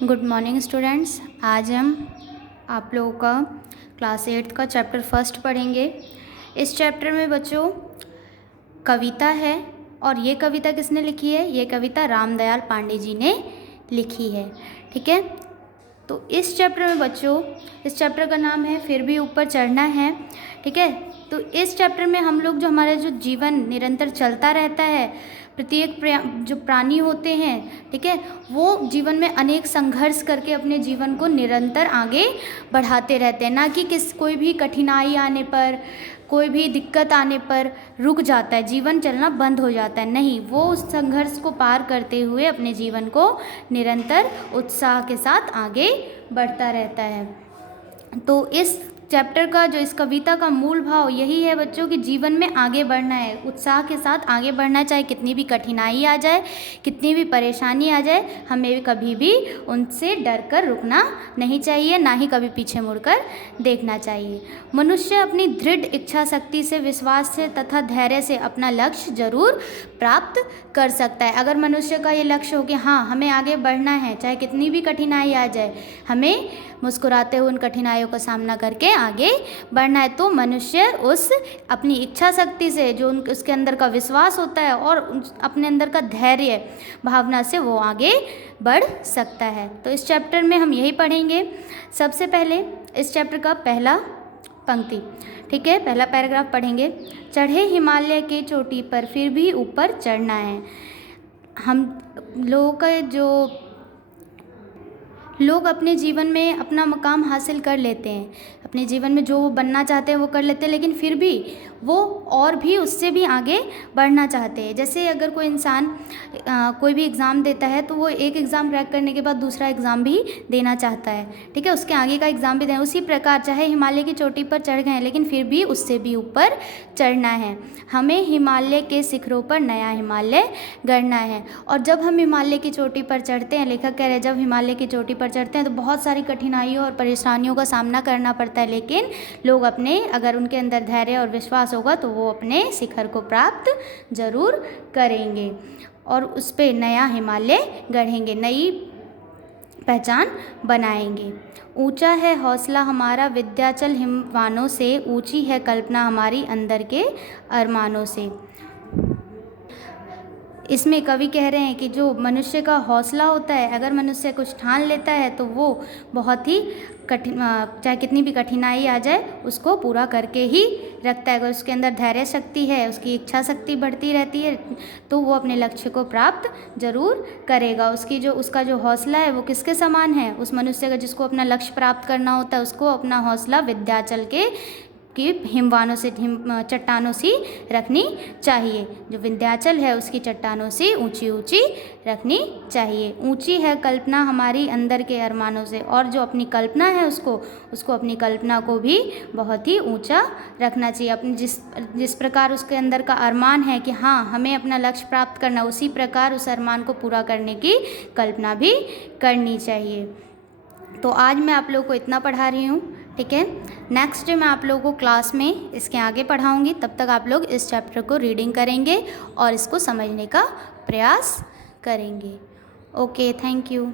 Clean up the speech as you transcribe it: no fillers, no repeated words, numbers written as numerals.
Good morning students. आज हम आप लोगों का क्लास 8 का चैप्टर फर्स्ट पढ़ेंगे। इस चैप्टर में बच्चों कविता है, और ये कविता किसने लिखी है? ये कविता रामदयाल पांडे जी ने लिखी है। ठीक है, तो इस चैप्टर में बच्चों, इस चैप्टर का नाम है फिर भी ऊपर चढ़ना है। ठीक है, तो इस चैप्टर में हम लोग जो हमारा जो जीवन निरंतर चलता रहता है, प्रत्येक जो प्राणी होते हैं, ठीक है, वो जीवन में अनेक संघर्ष करके अपने जीवन को निरंतर आगे बढ़ाते रहते हैं। ना कि कोई भी कठिनाई आने पर, कोई भी दिक्कत आने पर रुक जाता है, जीवन चलना बंद हो जाता है। नहीं, वो उस संघर्ष को पार करते हुए अपने जीवन को निरंतर उत्साह के साथ आगे बढ़ता रहता है। तो इस चैप्टर का जो, इस कविता का मूल भाव यही है बच्चों कि जीवन में आगे बढ़ना है, उत्साह के साथ आगे बढ़ना है। चाहे कितनी भी कठिनाई आ जाए, कितनी भी परेशानी आ जाए, हमें कभी भी उनसे डर कर रुकना नहीं चाहिए, ना ही कभी पीछे मुड़कर देखना चाहिए। मनुष्य अपनी दृढ़ इच्छा शक्ति से, विश्वास से तथा धैर्य से अपना लक्ष्य जरूर प्राप्त कर सकता है। अगर मनुष्य का ये लक्ष्य हो कि हाँ, हमें आगे बढ़ना है, चाहे कितनी भी कठिनाई आ जाए, हमें मुस्कुराते हुए उन कठिनाइयों का सामना करके आगे बढ़ना है, तो मनुष्य उस अपनी इच्छा शक्ति से, जो उसके अंदर का विश्वास होता है और अपने अंदर का धैर्य भावना से वो आगे बढ़ सकता है। तो इस चैप्टर में हम यही पढ़ेंगे। सबसे पहले इस चैप्टर का पहला पंक्ति, ठीक है, पहला पैराग्राफ पढ़ेंगे। चढ़े हिमालय के चोटी पर फिर भी ऊपर चढ़ना है। हम लोगों का जो लोग अपने जीवन में अपना मकाम हासिल कर लेते हैं, अपने जीवन में जो वो बनना चाहते हैं वो कर लेते हैं, लेकिन फिर भी वो और भी उससे भी आगे बढ़ना चाहते हैं। जैसे अगर कोई इंसान कोई भी एग्ज़ाम देता है, तो वो एक एग्ज़ाम क्रैक करने के बाद दूसरा एग्ज़ाम भी देना चाहता है, ठीक है, उसके आगे का एग्ज़ाम भी देना। उसी प्रकार चाहे हिमालय की चोटी पर चढ़ गए, लेकिन फिर भी उससे भी ऊपर चढ़ना है। हमें हिमालय के शिखरों पर नया हिमालय गढ़ना है। और जब हम हिमालय की चोटी पर चढ़ते हैं, लेखक कह रहे हैं, जब हिमालय की चोटी पर चढ़ते हैं तो बहुत सारी कठिनाइयों और परेशानियों का सामना करना पड़ता है, लेकिन लोग अपने, अगर उनके अंदर धैर्य और विश्वास होगा तो वो अपने शिखर को प्राप्त जरूर करेंगे और उस पे नया हिमालय गढ़ेंगे, नई पहचान बनाएंगे। ऊंचा है हौसला हमारा विंध्याचल हिमवानों से, ऊंची है कल्पना हमारी अंदर के अरमानों से। इसमें कवि कह रहे हैं कि जो मनुष्य का हौसला होता है, अगर मनुष्य कुछ ठान लेता है तो वो बहुत ही चाहे कितनी भी कठिनाई आ जाए उसको पूरा करके ही रखता है। अगर उसके अंदर धैर्य शक्ति है, उसकी इच्छा शक्ति बढ़ती रहती है, तो वो अपने लक्ष्य को प्राप्त जरूर करेगा। उसका जो हौसला है वो किसके समान है? उस मनुष्य का जिसको अपना लक्ष्य प्राप्त करना होता है, उसको अपना हौसला विंध्याचल की हिमवानों से, चट्टानों सी रखनी चाहिए। जो विंध्याचल है उसकी चट्टानों से ऊंची ऊंची रखनी चाहिए। ऊंची है कल्पना हमारी अंदर के अरमानों से, और जो अपनी कल्पना है उसको अपनी कल्पना को भी बहुत ही ऊंचा रखना चाहिए। अपनी जिस प्रकार उसके अंदर का अरमान है कि हाँ, हमें अपना लक्ष्य प्राप्त करना, उसी प्रकार उस अरमान को पूरा करने की कल्पना भी करनी चाहिए। तो आज मैं आप लोगों को इतना पढ़ा रही हूँ, ठीक है। नेक्स्ट डे मैं आप लोगों को क्लास में इसके आगे पढ़ाऊँगी। तब तक आप लोग इस चैप्टर को रीडिंग करेंगे और इसको समझने का प्रयास करेंगे। Okay, thank you.